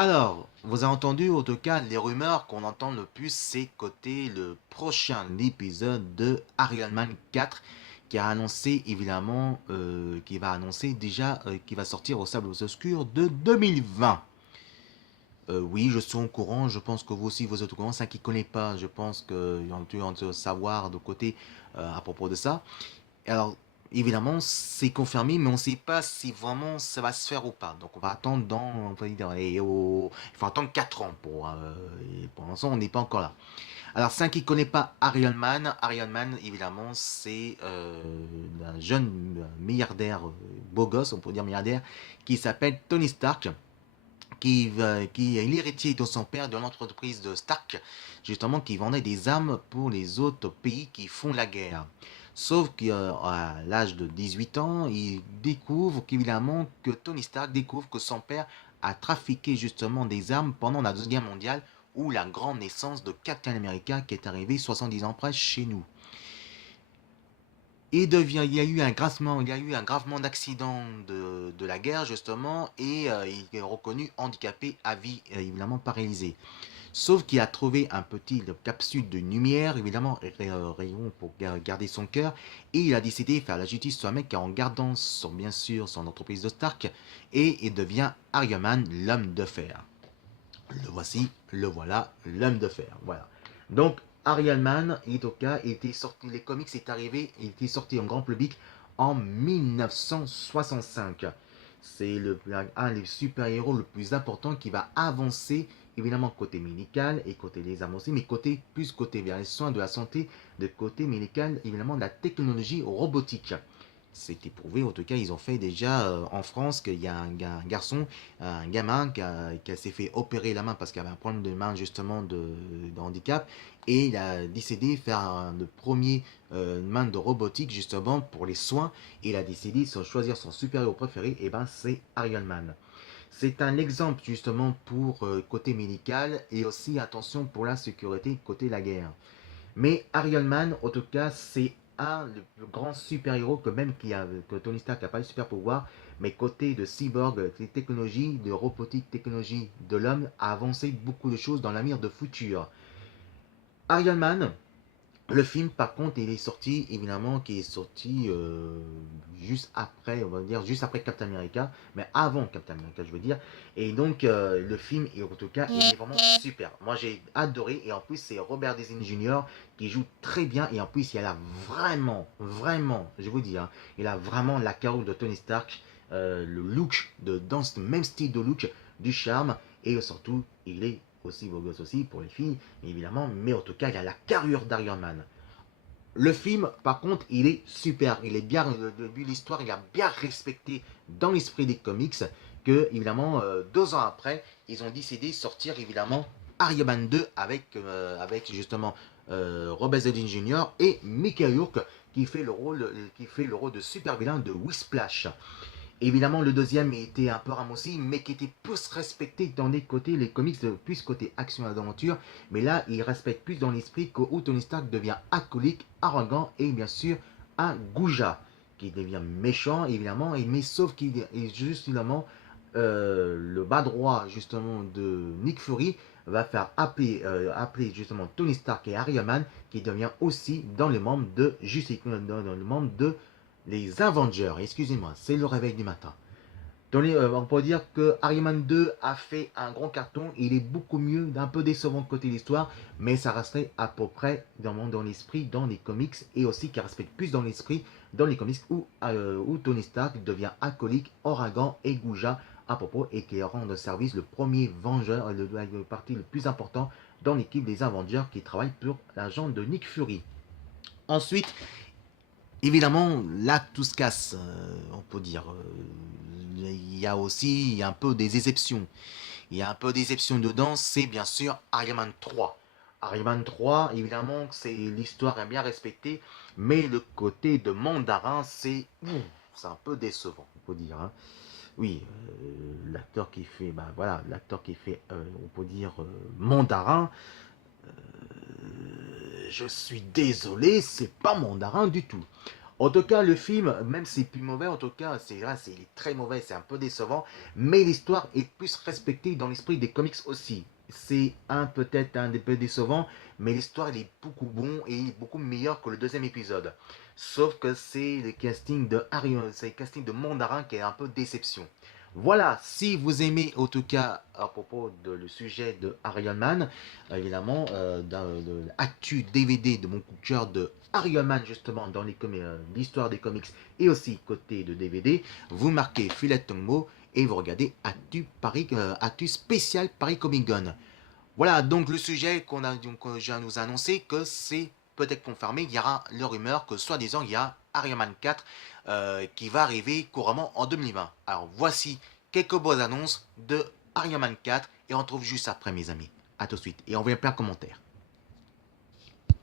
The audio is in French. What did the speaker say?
Alors, vous avez entendu, en tout cas, les rumeurs qu'on entend le plus, c'est côté le prochain épisode de Iron Man 4, qui a annoncé, évidemment, qui va annoncer déjà, qui va sortir au Sables Obscurs de 2020. Oui, je suis au courant, je pense que vous aussi vous êtes au courant, ça qui ne connaît pas, je pense qu'il y a un savoir de côté à propos de ça. Alors, évidemment, c'est confirmé, mais on ne sait pas si vraiment ça va se faire ou pas. Donc, on va attendre on va dire, il faut attendre 4 ans et pour l'instant, on n'est pas encore là. Alors, ça qui ne connaît pas Iron Man, évidemment, c'est un jeune milliardaire, beau gosse, on peut dire milliardaire, qui s'appelle Tony Stark, qui est l'héritier de son père de l'entreprise de Stark, justement, qui vendait des armes pour les autres pays qui font la guerre. Sauf qu'à l'âge de 18 ans, il découvre qu'évidemment que Tony Stark découvre que son père a trafiqué justement des armes pendant la Deuxième Guerre mondiale ou la grande naissance de Captain America qui est arrivé 70 ans après chez nous. Il y a eu un gravement d'accident de la guerre justement et il est reconnu handicapé à vie, évidemment paralysé. Sauf qu'il a trouvé un petit capsule de lumière, évidemment rayon pour garder son cœur, et il a décidé de faire la justice sur un mec en gardant bien sûr son entreprise de Stark, et il devient Iron Man, l'homme de fer. Le voici, le voilà, l'homme de fer. Voilà. Donc, Iron Man, il est au cas, il était sorti, les comics est arrivé, il était sorti en grand public en 1965. C'est un des super-héros le plus important qui va avancer, évidemment, côté médical et côté les armes aussi, mais plus côté vers les soins de la santé, de côté médical, évidemment, de la technologie robotique. C'est éprouvé, en tout cas, ils ont fait déjà en France qu'il y a un garçon, un gamin qui s'est fait opérer la main parce qu'il avait un problème de main justement de handicap et il a décidé de faire le premier main de robotique justement pour les soins et il a décidé de choisir son super-héros préféré et ben c'est Iron Man. C'est un exemple justement pour côté médical et aussi attention pour la sécurité côté la guerre. Mais Iron Man, en tout cas, c'est le grand super-héros que Tony Stark n'a pas de super pouvoir, mais côté de cyborg, les technologies, de robotique, technologie de l'homme, a avancé beaucoup de choses dans l'avenir de futur. Iron Man, le film, par contre, il est sorti, évidemment, qui est sorti juste après, on va dire, juste après Captain America, mais avant Captain America, je veux dire. Et donc, le film, en tout cas, il est vraiment super. Moi, j'ai adoré, et en plus, c'est Robert Downey Jr. qui joue très bien, et en plus, il a vraiment, vraiment, je vous dis, hein, il a vraiment la carrure de Tony Stark, le look, dans ce même style de look, du charme, et surtout, il est aussi beau gosse aussi pour les filles, évidemment, mais en tout cas, il a la carrure d'Iron Man. Le film, par contre, il est super. Il est bien, vu l'histoire, il a bien respecté dans l'esprit des comics que, évidemment, 2 ans après, ils ont décidé de sortir, évidemment, Iron Man 2 avec justement Robert Downey Jr. et Mickey Rourke qui fait le rôle de super vilain de Whiplash. Évidemment, le deuxième était un peu ramossi, mais qui était plus respecté dans les côtés, les comics, plus côté action et aventure. Mais là, il respecte plus dans l'esprit où Tony Stark devient alcoolique, arrogant et bien sûr un goujat, qui devient méchant, évidemment, mais sauf qu'il est justement le bas droit justement de Nick Fury va faire appeler justement Tony Stark et Iron Man, qui devient aussi dans les membres de dans le membre de les Avengers, excusez-moi, c'est le réveil du matin. On peut dire que Iron Man 2 a fait un grand carton. Il est beaucoup mieux, d'un peu décevant côté l'histoire, mais ça resterait à peu près dans l'esprit, dans les comics, et aussi qui respecte plus dans l'esprit, dans les comics où Tony Stark devient alcoolique, ouragan et goujat à propos, et qui rend de service le premier Vengeur, le parti le plus important dans l'équipe des Avengers qui travaille pour l'agent de Nick Fury. Ensuite, évidemment, là, tout se casse, on peut dire. Il y a aussi un peu des exceptions. Il y a un peu des exceptions dedans, c'est bien sûr Iron Man 3. Iron Man 3, évidemment, c'est l'histoire est bien respectée, mais le côté de mandarin, c'est un peu décevant, on peut dire. Hein. Oui, l'acteur qui fait, ben voilà, l'acteur qui fait, on peut dire mandarin, je suis désolé, c'est pas mandarin du tout. En tout cas, le film, même si c'est plus mauvais, en tout cas, c'est vrai, il est très mauvais, c'est un peu décevant, mais l'histoire est plus respectée dans l'esprit des comics aussi. C'est peut-être un des peu décevant, mais l'histoire elle est beaucoup bon et beaucoup meilleure que le deuxième épisode. Sauf que c'est le casting de Harry, c'est le casting de Mandarin qui est un peu déception. Voilà, si vous aimez en tout cas à propos de le sujet de Iron Man, évidemment, de l'actu DVD de mon coup de cœur de Iron Man justement dans l'histoire des comics et aussi côté de DVD, vous marquez Filet Tongmo et vous regardez Actu spécial Paris Comic Con. Voilà donc le sujet je viens de nous annoncer que c'est peut-être confirmé, il y aura le rumeur que soi-disant il y a Iron Man 4 qui va arriver couramment en 2020. Alors voici quelques bonnes annonces de Iron Man 4 et on se retrouve juste après mes amis. A tout de suite et envoyez plein de commentaires.